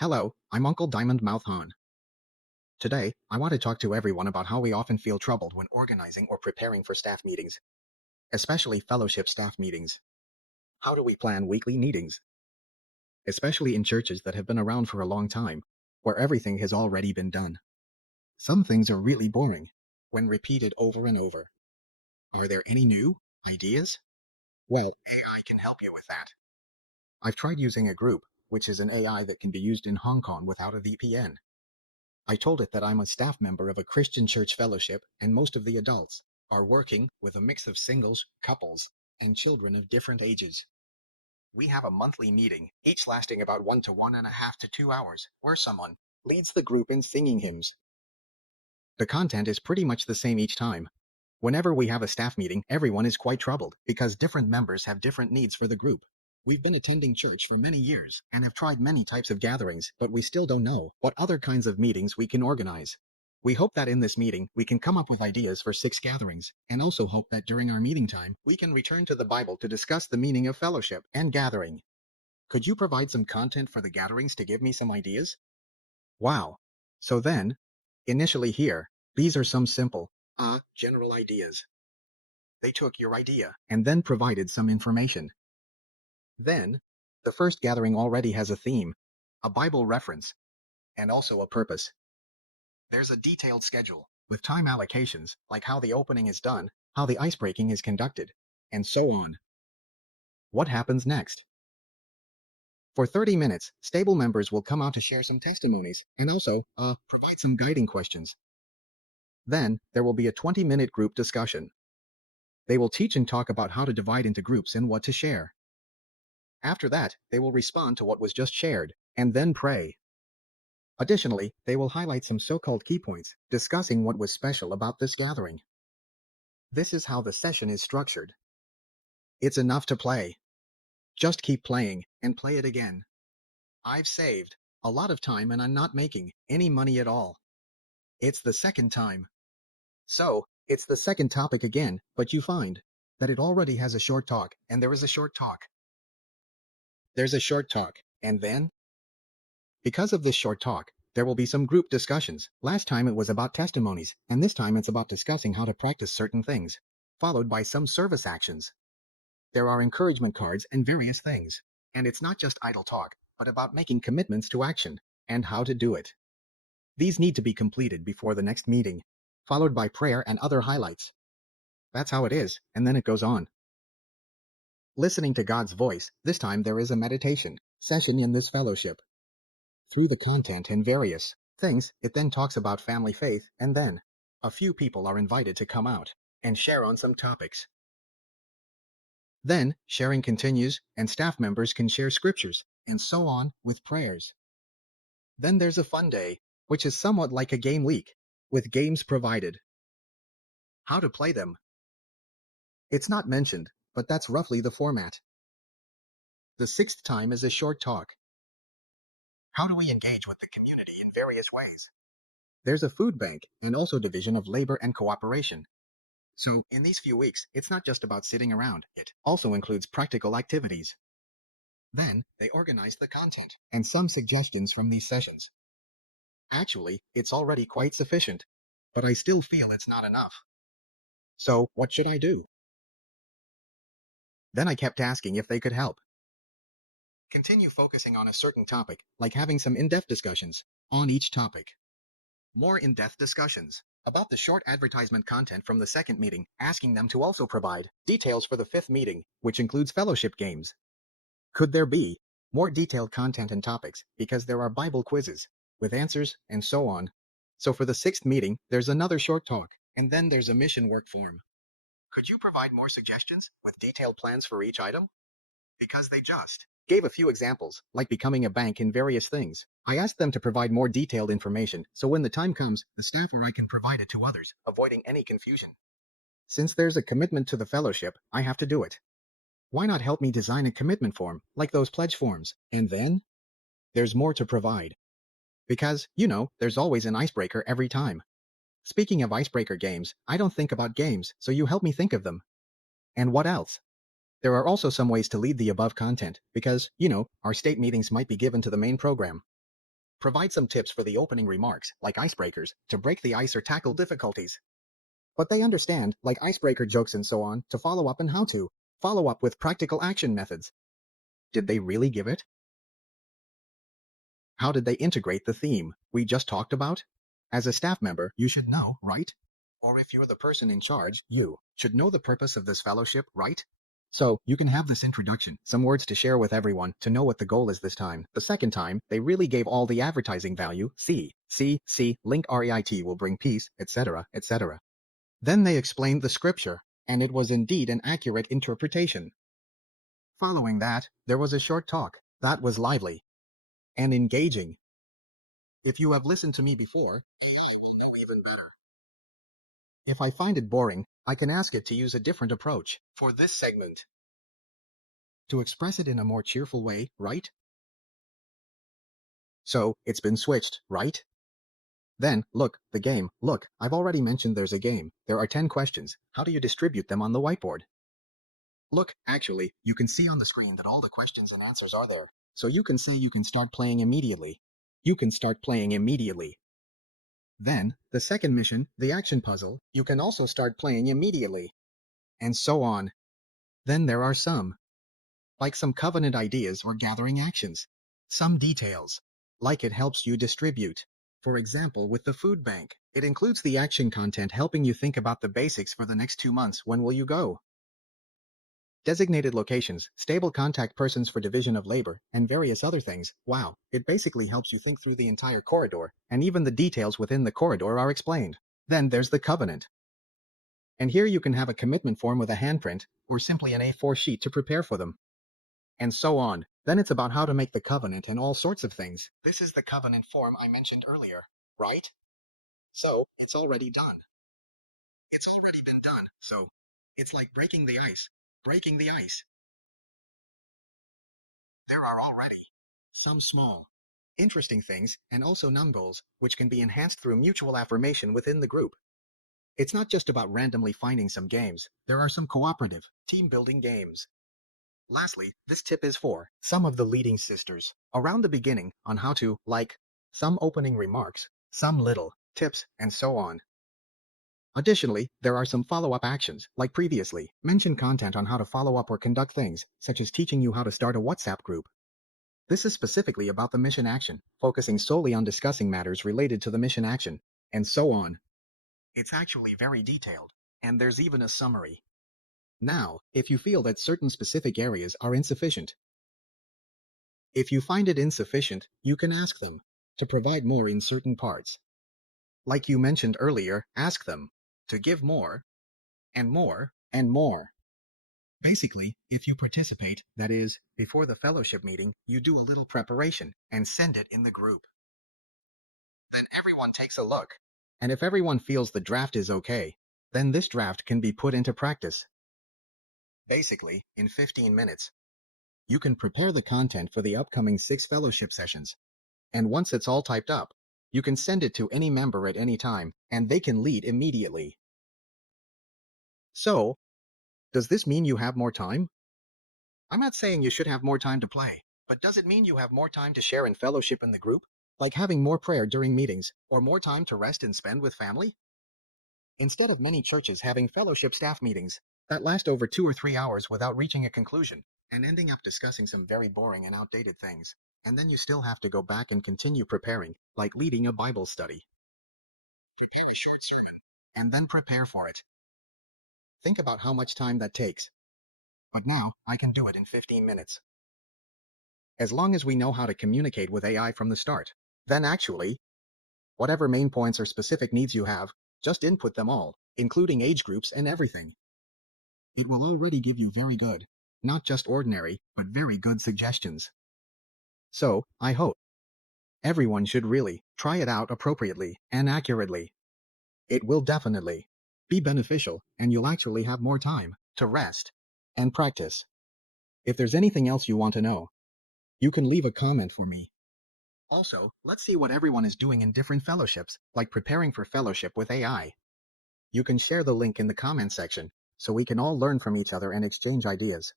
Hello, I'm Uncle Diamond Mouth Han. Today, I want to talk to everyone about how we often feel troubled when organizing or preparing for staff meetings, especially fellowship staff meetings. How do we plan weekly meetings? Especially in churches that have been around for a long time, where everything has already been done. Some things are really boring when repeated over and over. Are there any new ideas? Well, AI can help you with that. I've tried using a group, which is an AI that can be used in Hong Kong without a VPN. I told it that I'm a staff member of a Christian church fellowship, and most of the adults are working with a mix of singles, couples, and children of different ages. We have a monthly meeting, each lasting about 1 to 1.5 to 2 hours, where someone leads the group in singing hymns. The content is pretty much the same each time. Whenever we have a staff meeting, everyone is quite troubled because different members have different needs for the group. We've been attending church for many years and have tried many types of gatherings, but we still don't know what other kinds of meetings we can organize. We hope that in this meeting, we can come up with ideas for 6 gatherings, and also hope that during our meeting time, we can return to the Bible to discuss the meaning of fellowship and gathering. Could you provide some content for the gatherings to give me some ideas? Wow. So then, initially here, these are some simple, general ideas. They took your idea and then provided some information. Then, the first gathering already has a theme, a Bible reference, and also a purpose. There's a detailed schedule, with time allocations, like how the opening is done, how the icebreaking is conducted, and so on. What happens next? For 30 minutes, stable members will come out to share some testimonies, and also, provide some guiding questions. Then, there will be a 20-minute group discussion. They will teach and talk about how to divide into groups and what to share. After that, they will respond to what was just shared, and then pray. Additionally, they will highlight some so-called key points, discussing what was special about this gathering. This is how the session is structured. It's enough to play. Just keep playing, and play it again. I've saved a lot of time and I'm not making any money at all. It's the second time. So, it's the second topic again, but you find that it already has a short talk, and there is a short talk. There's a short talk, and then? Because of this short talk, there will be some group discussions. Last time it was about testimonies, and this time it's about discussing how to practice certain things, followed by some service actions. There are encouragement cards and various things. And it's not just idle talk, but about making commitments to action, and how to do it. These need to be completed before the next meeting, followed by prayer and other highlights. That's how it is, and then it goes on. Listening to God's voice, this time there is a meditation session in this fellowship. Through the content and various things, it then talks about family faith, and then a few people are invited to come out and share on some topics. Then, sharing continues, and staff members can share scriptures, and so on, with prayers. Then there's a fun day, which is somewhat like a game week, with games provided. How to play them? It's not mentioned, but that's roughly the format. The 6th time is a short talk. How do we engage with the community in various ways? There's a food bank, and also division of labor and cooperation. So, in these few weeks, it's not just about sitting around, it also includes practical activities. Then, they organize the content, and some suggestions from these sessions. Actually, it's already quite sufficient, but I still feel it's not enough. So, what should I do? Then I kept asking if they could help. Continue focusing on a certain topic, like having some in-depth discussions on each topic. More in-depth discussions about the short advertisement content from the second meeting, asking them to also provide details for the 5th meeting, which includes fellowship games. Could there be more detailed content and topics, because there are Bible quizzes with answers and so on. So for the 6th meeting, there's another short talk, and then there's a mission work form. Could you provide more suggestions with detailed plans for each item? Because they just gave a few examples, like becoming a bank in various things. I asked them to provide more detailed information, so when the time comes, the staff or I can provide it to others, avoiding any confusion. Since there's a commitment to the fellowship, I have to do it. Why not help me design a commitment form, like those pledge forms? And then? There's more to provide. Because, there's always an icebreaker every time. Speaking of icebreaker games, I don't think about games, so you help me think of them. And what else? There are also some ways to lead the above content, because, our state meetings might be given to the main program. provide some tips for the opening remarks, like icebreakers, to break the ice or tackle difficulties. But they understand, like icebreaker jokes and so on, to follow up and how to follow up with practical action methods. Did they really give it? How did they integrate the theme we just talked about? As a staff member, you should know, right? Or if you're the person in charge, you should know the purpose of this fellowship, right? So, you can have this introduction, some words to share with everyone, to know what the goal is this time. The second time, they really gave all the advertising value, link REIT will bring peace, etc., etc. Then they explained the scripture, and it was indeed an accurate interpretation. Following that, there was a short talk that was lively and engaging. If you have listened to me before, know even better. If I find it boring, I can ask it to use a different approach for this segment. To express it in a more cheerful way, right? So, it's been switched, right? Then, look, the game. Look, I've already mentioned there's a game. There are 10 questions. How do you distribute them on the whiteboard? Look, actually, you can see on the screen that all the questions and answers are there. So you can say you can start playing immediately. You can start playing immediately. Then, the second mission, the action puzzle, you can also start playing immediately. And so on. Then there are some, like some covenant ideas or gathering actions. Some details, like it helps you distribute. For example, with the food bank, it includes the action content helping you think about the basics for the next 2 months. When will you go? Designated locations, stable contact persons for division of labor, and various other things. Wow, it basically helps you think through the entire corridor, and even the details within the corridor are explained. Then there's the covenant. And here you can have a commitment form with a handprint, or simply an A4 sheet to prepare for them. And so on. Then it's about how to make the covenant and all sorts of things. This is the covenant form I mentioned earlier, right? So, it's already done. It's already been done, so it's like breaking the ice. Breaking the ice. There are already some small, interesting things, and also non-goals, which can be enhanced through mutual affirmation within the group. It's not just about randomly finding some games. There are some cooperative, team-building games. Lastly, this tip is for some of the leading sisters around the beginning on how to, like, some opening remarks, some little tips, and so on. Additionally, there are some follow-up actions, like previously mentioned content on how to follow up or conduct things, such as teaching you how to start a WhatsApp group. This is specifically about the mission action, focusing solely on discussing matters related to the mission action, and so on. It's actually very detailed, and there's even a summary. Now, if you feel that certain specific areas are insufficient, if you find it insufficient, you can ask them to provide more in certain parts. Like you mentioned earlier, ask them to give more, and more, and more. Basically, if you participate, that is, before the fellowship meeting, you do a little preparation and send it in the group. Then everyone takes a look. And if everyone feels the draft is okay, then this draft can be put into practice. Basically, in 15 minutes, you can prepare the content for the upcoming 6 fellowship sessions. And once it's all typed up, you can send it to any member at any time, and they can lead immediately. So, does this mean you have more time? I'm not saying you should have more time to play, but does it mean you have more time to share and fellowship in the group? Like having more prayer during meetings, or more time to rest and spend with family? Instead of many churches having fellowship staff meetings that last over 2 or 3 hours without reaching a conclusion, and ending up discussing some very boring and outdated things, and then you still have to go back and continue preparing, like leading a Bible study. Prepare a short sermon, and then prepare for it. Think about how much time that takes. But now, I can do it in 15 minutes. As long as we know how to communicate with AI from the start, then actually, whatever main points or specific needs you have, just input them all, including age groups and everything. It will already give you very good, not just ordinary, but very good suggestions. So, I hope everyone should really try it out appropriately and accurately. It will definitely be beneficial, and you'll actually have more time to rest and practice. If there's anything else you want to know, you can leave a comment for me. Also, let's see what everyone is doing in different fellowships, like preparing for fellowship with AI. You can share the link in the comment section, so we can all learn from each other and exchange ideas.